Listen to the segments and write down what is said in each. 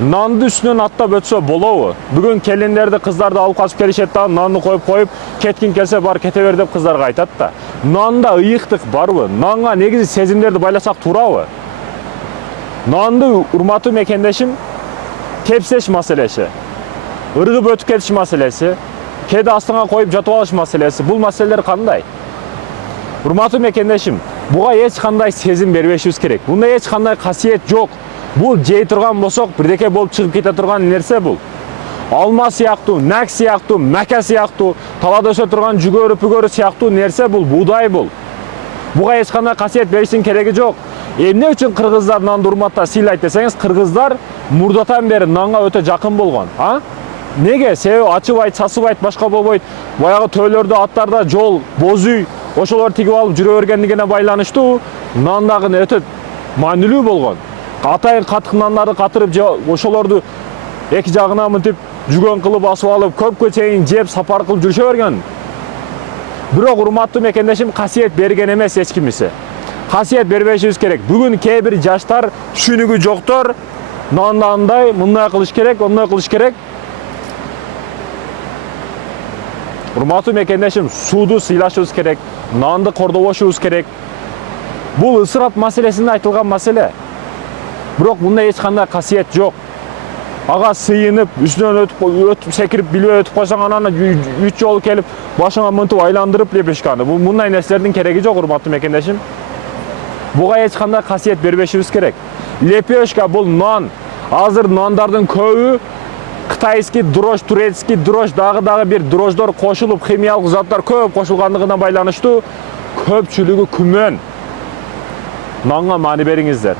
Nandı üstünөн аттап өтсө болобу? Бүгүн келиндерди, кыздарды алып качып келишет да, нанды коюп, кеткин келсе бар кете бер деп кыздарга айтат да. Нанда ыйыктык барбы? Нанга негизи сезимдерди байласак туурабы? Nandı урматтуу мекендешим, тепсеш маселеси, ыргып өтүп кетиш маселеси, кеде астыңа коюп жатып алыш маселеси. Бул маселелер кандай? Урматтуу мекендешим, буга эч кандай сезим бербешибиз керек. Бунда эч кандай касиет жок. Бул жей турган болсок, бирдеке болуп чыгып кете турган нерсе бул. Алма сыяктуу, нак сыяктуу, мәкә сыяктуу, талада өсө турган жүгөрү, пүгөрү сыяктуу нерсе бул, буудай бул. Буга эч кандай касиет бериштин кереги жок. Эмне үчүн кыргыздар нанды урматтап сыйлайт десеңиз, кыргыздар мурдатан бери нанга өтө жакын болгон, а? Неге? Себеби ачыбайт, сасыбайт, башка болбойт. Баягы төөлөрдө, аттарда жол, боз үй, ошолор тигип алып жүрө бергендигине байланыштуу нан дагы өтө маанилүү болгон. Атайын катык нандарды катырып, ошолорду эки жагына мынтип жүгөн кылып асып алып, көпкө чейин жеп, сапар кылып жүрүшө берген. Бирок урматтуу мекендешим, касиет берген эмес эч кимисе. Касиет бербешибиз керек. Бүгүн кээ бир жаштар, түшүнүгү жоктор, нанды андай, мындай кылыш керек, ондай кылыш керек. Урматтуу мекендешим, сууду сыйлашыбыз керек, нанды кордобошубуз керек. Бул ысырап маселесинде айтылган маселе. Бирок мында эч кандай касиет жок. Ага сыйынып, үстүнөн өтүп секирип, билбей өтүп койсоң, анан 3 жолу келип, башыңа мынтип айландырып лепешканы. Бул мындай нерселердин кереги жок, урматтуу мекендешим. Буга эч кандай касиет бербешибиз керек. Лепешка бул нан. Азыр нандардын көбү кытайский дрожь, турецкий дрожь, дагы бир дрождор кошулуп, химиялык заттар көп кошулгандыгына байланыштуу көпчүлүгү күмөн. Нанга маани бериңиздер.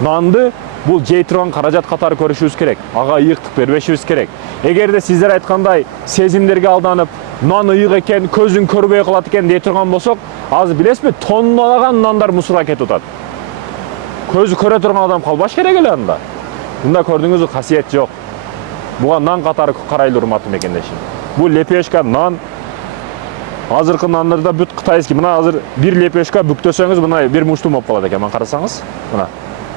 Нанды бул жей турган каражат катары көрүшүбүз керек. Ага ыйыктык бербешибиз керек. Эгерде сиздер айткандай сезимдерге алданып, нан ыйык экен, көзүң көрбөй калат экен дей турган болсок, азыр билесизби, тонналаган нандар мусорго кетип атат. Көзү көрө турган адам калбаш керек эле анда. Мында көрдүңүзбү, касиет жок. Буга нан катары карайлы, урматтуу мекендешим. Бул лепешка нан. Азыркы нандарда бүт кытайский. Мына азыр бир лепешка бүктөсөңүз, мына бир муштум болуп калат экен. Мына карасаңыз, мына.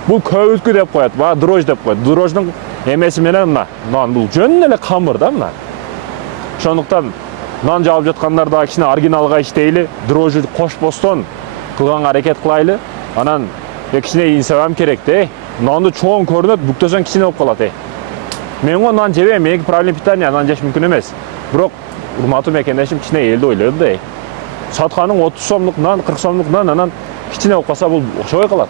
Бул көбүткү деп коет, баа дрожь деп коет. Дрождун эмеси менен мына нан, бул жөн эле камыр да мына. Ошондуктан нан жаап жаткандар да кичине оригиналга иштейли, дрожжу кошпостон кылганга аракет кылайлы. Анан кичине инсабам керек да. Нанды чоң көрүнөт, бүктөсөң кичине болуп калат. Мен го нан жебейм, меники правильный питание, нан жеш мүмкүн эмес. Бирок урматтуу мекендешим, кичине элди ойлойду да. Сатканың 30 сомдук нан, 40 сомдук нан, анан кичине болуп калса бул ошобой калат.